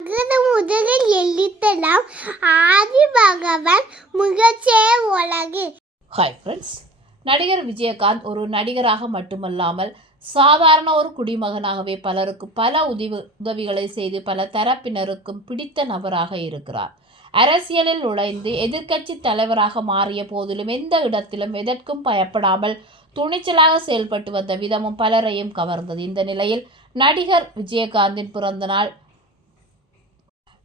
அகர முதலில் எழுத்தலாம் ஆதி பகவான் முகச்சே உலகு. ஹாய் ஃப்ரெண்ட்ஸ் நடிகர் விஜயகாந்த் ஒரு நடிகராக மட்டுமல்லாமல் சாதாரண ஒரு குடிமகனாகவே பலருக்கு பல உதவி உதவிகளை செய்து பல தரப்பினருக்கும் பிடித்த நபராக இருக்கிறார். அரசியலில் நுழைந்து எதிர்க்கட்சி தலைவராக மாறிய போதிலும் எந்த இடத்திலும் எதற்கும் பயப்படாமல் துணிச்சலாக செயல்பட்டு வந்த விதமும் பலரையும் கவர்ந்தது. இந்த நிலையில் நடிகர் விஜயகாந்தின் பிறந்த நாள்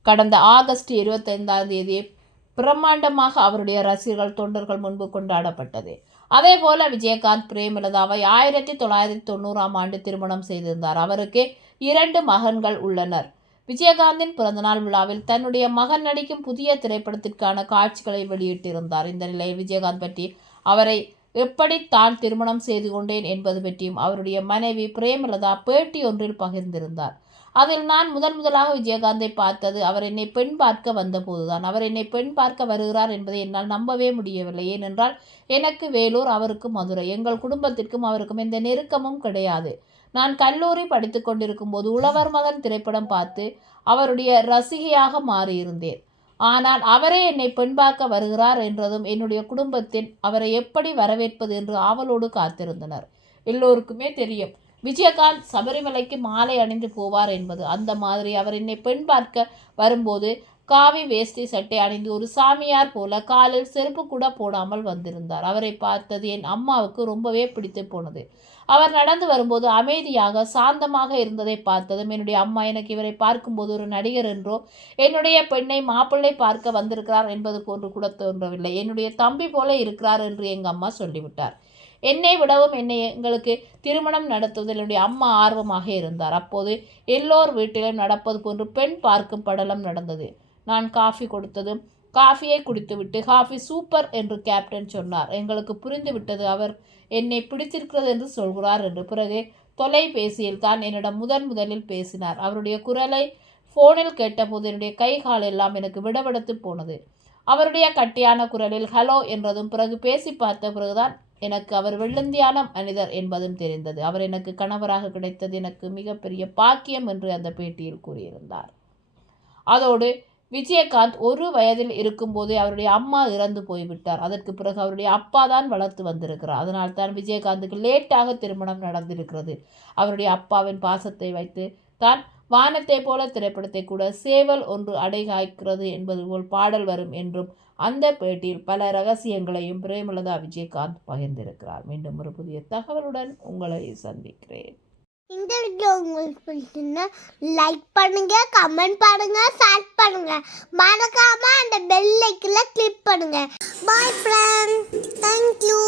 கடந்த ஆகஸ்ட் இருபத்தைந்தாம் தேதி பிரம்மாண்டமாக அவருடைய ரசிகர்கள் தொண்டர்கள் முன்பு கொண்டாடப்பட்டது. அதே போல விஜயகாந்த் பிரேமலதாவை ஆயிரத்தி தொள்ளாயிரத்தி தொண்ணூறாம் ஆண்டு திருமணம் செய்திருந்தார். அவருக்கு இரண்டு மகன்கள் உள்ளனர். விஜயகாந்தின் பிறந்தநாள் விழாவில் தன்னுடைய மகன் நடிக்கும் புதிய திரைப்படத்திற்கான காட்சிகளை வெளியிட்டிருந்தார். இந்த நிலையில் விஜயகாந்த் பற்றி அவரை எப்படி தான் திருமணம் செய்து கொண்டேன் என்பது பற்றியும் அவருடைய மனைவி பிரேமலதா பேட்டி ஒன்றில் பகிர்ந்திருந்தார். அதில் நான் முதன் முதலாக விஜயகாந்தை பார்த்தது. அவர் என்னை பெண் பார்க்க வந்தபோதுதான். அவர் என்னை பெண் பார்க்க வருகிறார் என்பதை என்னால் நம்பவே முடியவில்லை. ஏனென்றால் எனக்கு வேலூர் அவருக்கு மதுரை. எங்கள் குடும்பத்திற்கும் அவருக்கும் எந்த நெருக்கமும் கிடையாது. நான் கல்லூரி படித்து கொண்டிருக்கும் போது உழவர் மகன் திரைப்படம் பார்த்து அவருடைய ரசிகையாக மாறியிருந்தேன். ஆனால் அவரே என்னை பெண் பார்க்க வருகிறார் என்றதும் என்னுடைய குடும்பத்தின் அவரை எப்படி வரவேற்பது என்று ஆவலோடு காத்திருந்தனர். எல்லோருக்குமே தெரியும் விஜயகாந்த் சபரிமலைக்கு மாலை அணிந்து போவார் என்பது அந்த மாதிரி அவர் என்னை பெண் பார்க்க வரும்போது காவி வேஷ்டி சட்டை அணிந்து ஒரு சாமியார் போல காலில் செருப்பு கூட போடாமல் வந்திருந்தார். அவரை பார்த்தது என் அம்மாவுக்கு ரொம்பவே பிடித்து போனது. அவர் நடந்து வரும்போது அமைதியாக சாந்தமாக இருந்ததை பார்த்ததும் என்னுடைய அம்மா எனக்கு இவரை பார்க்கும்போது ஒரு நடிகர் என்றோ என்னுடைய பெண்ணை மாப்பிள்ளை பார்க்க வந்திருக்கிறார் என்பது போன்று கூட தோன்றவில்லை. என்னுடைய தம்பி போல இருக்கிறார் என்று எங்கள் அம்மா சொல்லிவிட்டார். என்னை விடவும் என்னை எங்களுக்கு திருமணம் நடத்துவதில் என்னுடைய அம்மா ஆர்வமாக இருந்தார். அப்போது எல்லோர் வீட்டிலும் நடப்பது போன்று பெண் பார்க்கும் படலம் நடந்தது. நான் காஃபி கொடுத்ததும் காஃபியை குடித்துவிட்டு காஃபி சூப்பர் என்று கேப்டன் சொன்னார். எங்களுக்கு புரிந்துவிட்டது. அவர் என்னை பிடித்திருக்கிறது என்று சொல்கிறார் என்று. பிறகு தொலைபேசியில் தான் என்னிடம் முதன் முதலில் பேசினார். அவருடைய குரலை ஃபோனில் கேட்டபோது என்னுடைய கை கால் எல்லாம் எனக்கு விடவெடுத்து போனது. அவருடைய கட்டியான குரலில் ஹலோ என்றதும் பிறகு பேசி பார்த்த பிறகுதான் எனக்கு அவர் வெள்ளந்தியான மனிதர் என்பதும் தெரிந்தது. அவர் எனக்கு கணவராக கிடைத்தது எனக்கு மிகப்பெரிய பாக்கியம் என்று அந்த பேட்டியில் கூறியிருந்தார். அதோடு விஜயகாந்த் ஒரு வயதில் இருக்கும்போதே அவருடைய அம்மா இறந்து போய்விட்டார். அதற்கு பிறகு அவருடைய அப்பா தான் வளர்த்து வந்திருக்கிறார். அதனால் தான் விஜயகாந்துக்கு லேட்டாக திருமணம் நடந்திருக்கிறது. அவருடைய அப்பாவின் பாசத்தை வைத்து தான் வானத்தை போல திரைப்படத்தை கூட சேவல் ஒன்று அடைகாய்க்கிறது என்பது போல் பாடல் வரும் என்றும் அந்த பேட்டியில் பல ரகசியங்களையும் பிரேமலதா விஜயகாந்த் பகிர்ந்திருக்கிறார். மீண்டும் ஒரு புதிய தகவலுடன் உங்களை சந்திக்கிறேன். இந்த வீடியோ உங்களுக்கு பிடிச்சிருந்தா லைக் பண்ணுங்க கமெண்ட் பண்ணுங்க ஷேர் பண்ணுங்க. மறக்காம அந்த பெல் ஐக்கன்ல கிளிக் பண்ணுங்க. பாய் ஃப்ரெண்ட் தேங்க்யூ